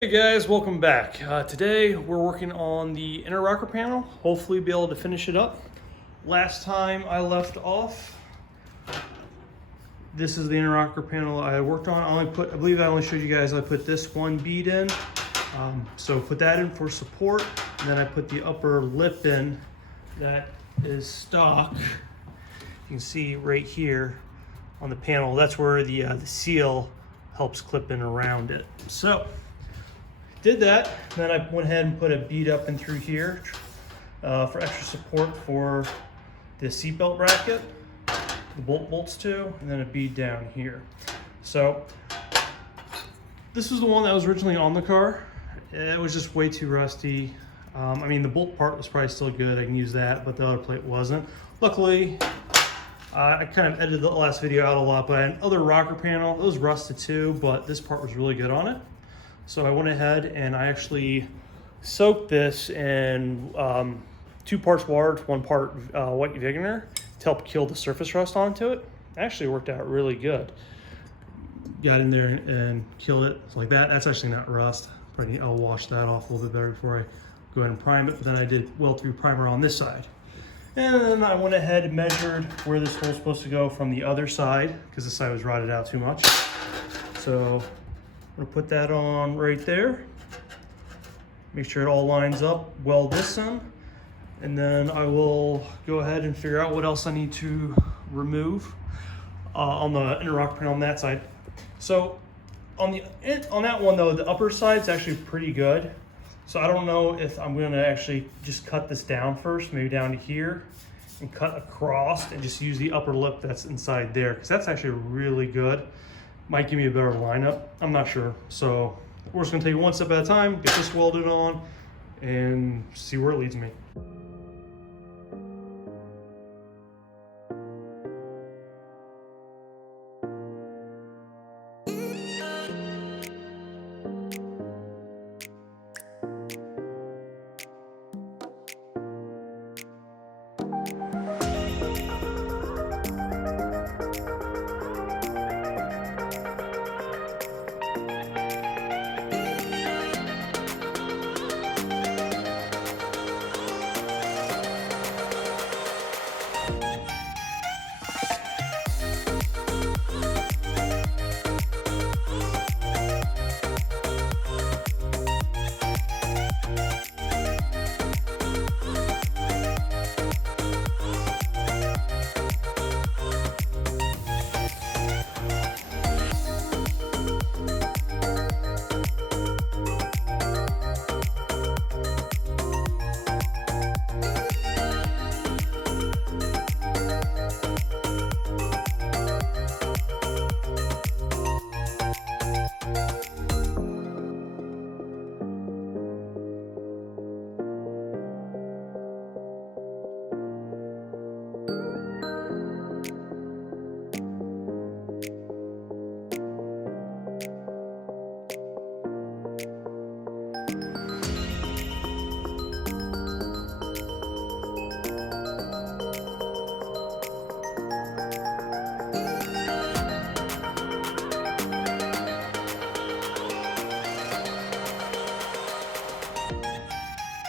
Hey guys, welcome back. Today we're working on the inner rocker panel. Hopefully be able to finish it up. Last time I left off, this is the inner rocker panel I worked on. I believe I only showed you guys I put this one bead in. So put that in for support, and then I put the upper lip in that is stock. You can see right here on the panel, that's where the seal helps clip in around it. So did that, then I went ahead and put a bead up and through here for extra support for the seatbelt bracket, the bolts too, and then a bead down here. So this is the one that was originally on the car. It was just way too rusty. I mean, the bolt part was probably still good. I can use that, but the other plate wasn't. Luckily, I kind of edited the last video out a lot, but another rocker panel, it was rusted too, but this part was really good on it. So I went ahead and I actually soaked this in 2 parts water, 1 part white vinegar to help kill the surface rust onto it. Actually worked out really good. Got in there and killed it like that. That's actually not rust. I'll wash that off a little bit better before I go ahead and prime it. But then I did well-through primer on this side. And then I went ahead and measured where this hole's supposed to go from the other side because this side was rotted out too much. So I'm gonna put that on right there. Make sure it all lines up, weld this in, and then I will go ahead and figure out what else I need to remove on the inner rocker panel on that side. So on that one though, the upper side's actually pretty good. So I don't know if I'm gonna actually just cut this down first, maybe down to here, and cut across and just use the upper lip that's inside there, because that's actually really good. Might give me a better lineup, I'm not sure. So we're just gonna take it one step at a time, get this welded on, and see where it leads me.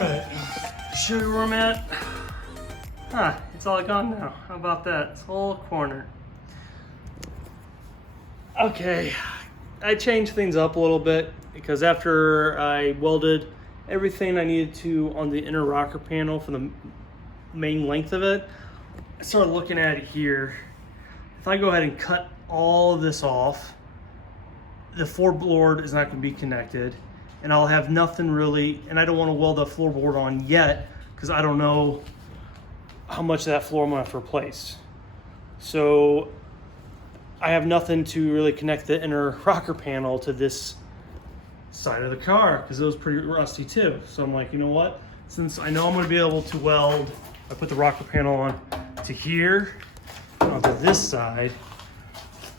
Alright, show you where I'm at. It's all gone now. How about that? It's all corner. Okay, I changed things up a little bit because after I welded everything I needed to on the inner rocker panel for the main length of it, I started looking at it here. If I go ahead and cut all of this off, the floorboard is not going to be connected, and I'll have nothing really, and I don't want to weld the floorboard on yet because I don't know how much of that floor I'm going to have to replace. So I have nothing to really connect the inner rocker panel to this side of the car because it was pretty rusty too. So I'm like, you know what? Since I know I'm going to be able to weld, I put the rocker panel on to here, onto this side.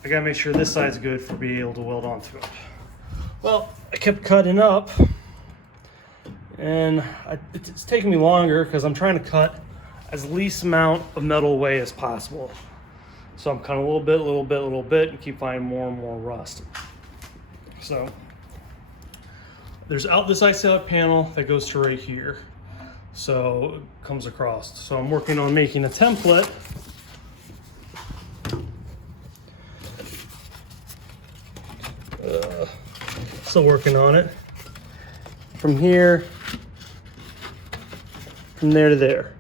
I gotta make sure this side's good for being able to weld onto it. Well, I kept cutting up, and it's taking me longer because I'm trying to cut as least amount of metal away as possible. So I'm cutting a little bit, and keep finding more and more rust. So there's this ice out panel that goes to right here. So it comes across. So I'm working on making a template. Still working on it. From here, from there to there.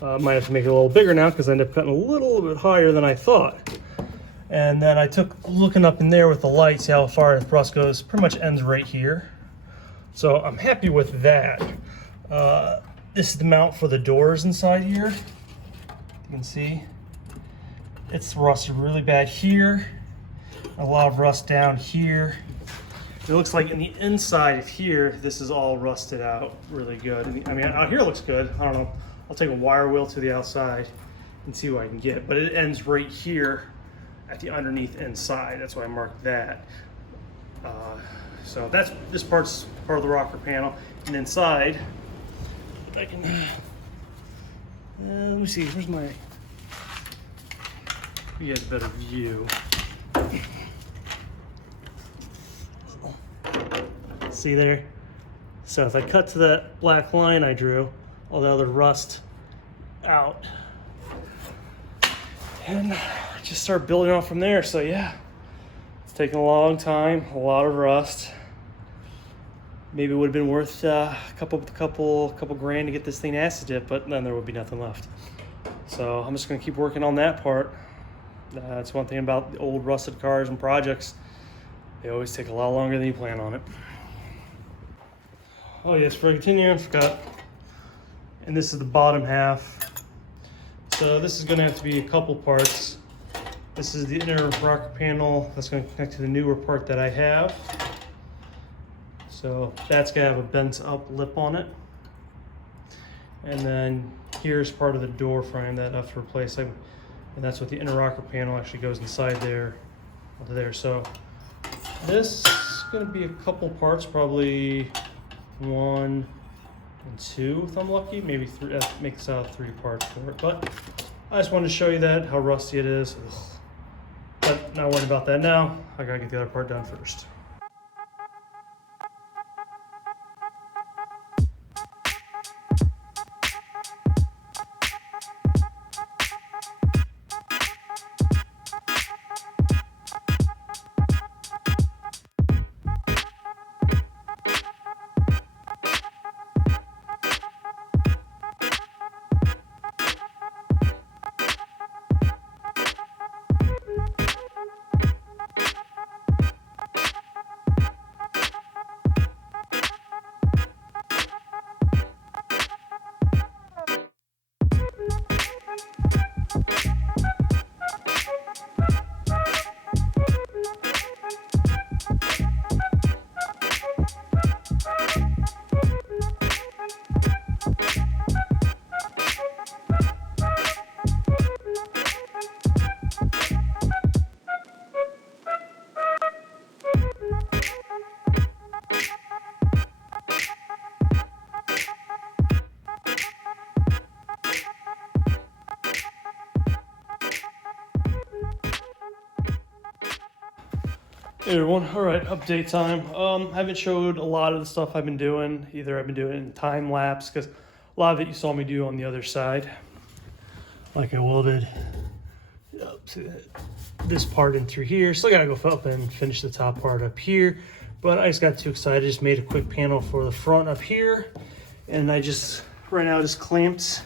Might have to make it a little bigger now because I ended up cutting a little bit higher than I thought. And then I took looking up in there with the light, see how far the thrust goes. Pretty much ends right here. So I'm happy with that. This is the mount for the doors inside here. You can see it's rusted really bad here. A lot of rust down here. It looks like in the inside of here, this is all rusted out really good. I mean, out here it looks good. I don't know. I'll take a wire wheel to the outside and see what I can get. But it ends right here at the underneath inside. That's why I marked that. So this part's part of the rocker panel. And inside, if I can, let me see, where's my, you get a better view. See there? So if I cut to that black line I drew, all the other rust out, and just start building off from there. So yeah, it's taken a long time, a lot of rust. Maybe it would have been worth a couple grand to get this thing acid dip, but then there would be nothing left. So I'm just gonna keep working on that part. That's one thing about the old rusted cars and projects. They always take a lot longer than you plan on it. Oh yes, for continuing, I forgot. And this is the bottom half. So this is gonna have to be a couple parts. This is the inner rocker panel that's gonna connect to the newer part that I have. So that's gonna have a bent up lip on it. And then here's part of the door frame that I have to replace. And that's what the inner rocker panel actually goes inside there, onto there. So this is gonna be a couple parts, probably 1 and 2 if I'm lucky, maybe 3. That makes out 3 parts for it. But I just wanted to show you that, how rusty it is. But not worrying about that now. I gotta get the other part done first. Hey everyone, all right, update time. I haven't showed a lot of the stuff I've been doing. Either I've been doing it in time lapse, because a lot of it you saw me do on the other side. Like I welded up to this part in through here. Still gotta go up and finish the top part up here. But I just got too excited, just made a quick panel for the front up here. And I just, right now, just clamped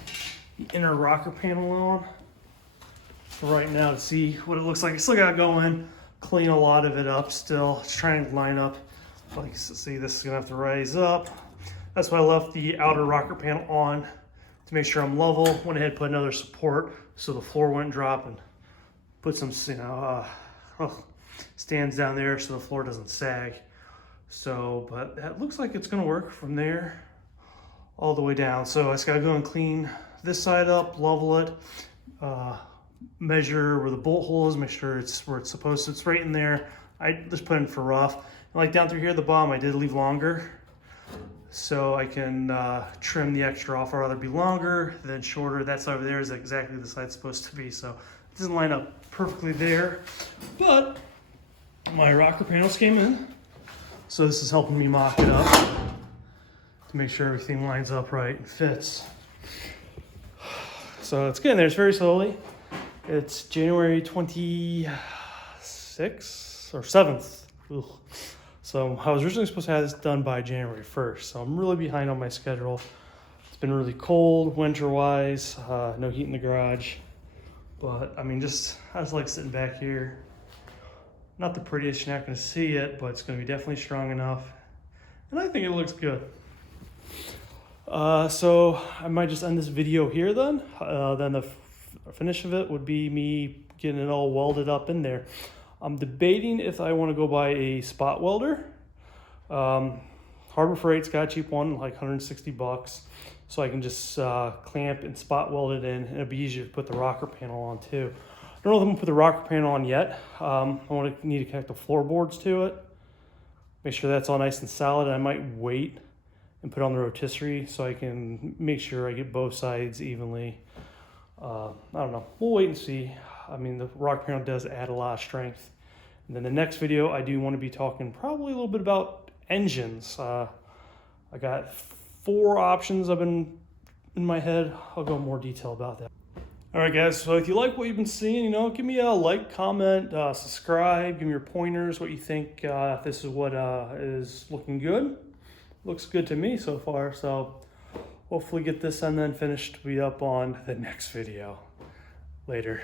the inner rocker panel on. For right now to see what it looks like. I still gotta go in, clean a lot of it up still. Just trying to line up. Like, see, this is gonna have to rise up. That's why I left the outer rocker panel on to make sure I'm level. Went ahead and put another support so the floor wouldn't drop, and put some, stands down there so the floor doesn't sag. So, but that looks like it's gonna work from there all the way down. So I just gotta go and clean this side up, level it, measure where the bolt hole is, make sure it's where it's supposed to. It's right in there. I just put in for rough. And like down through here at the bottom, I did leave longer, so I can trim the extra off. I'd rather be longer than shorter. That side over there is exactly the side it's supposed to be, so it doesn't line up perfectly there. But my rocker panels came in. So this is helping me mock it up to make sure everything lines up right and fits. So it's getting there, it's very slowly. It's January 26th or 7th. Ugh. So I was originally supposed to have this done by January 1st. So I'm really behind on my schedule. It's been really cold winter-wise, no heat in the garage. But I mean, I just like sitting back here. Not the prettiest, you're not gonna see it, but it's gonna be definitely strong enough. And I think it looks good. So I might just end this video here then. Then the finish of it would be me getting it all welded up in there. I'm debating if I want to go buy a spot welder. Harbor Freight's got a cheap one, like 160 bucks. So I can just clamp and spot weld it in, and it'll be easier to put the rocker panel on too. I don't know if I'm gonna put the rocker panel on yet. I need to connect the floorboards to it. Make sure that's all nice and solid. I might wait and put on the rotisserie so I can make sure I get both sides evenly. I don't know, we'll wait and see. I mean, the rocker panel does add a lot of strength. And then the next video, I do want to be talking probably a little bit about engines. I got 4 options I've been in my head. I'll go in more detail about that. All right, guys, so if you like what you've been seeing, give me a like, comment, subscribe, give me your pointers, what you think, if this is what is looking good. Looks good to me so far, so hopefully get this and then finished to be up on the next video. Later.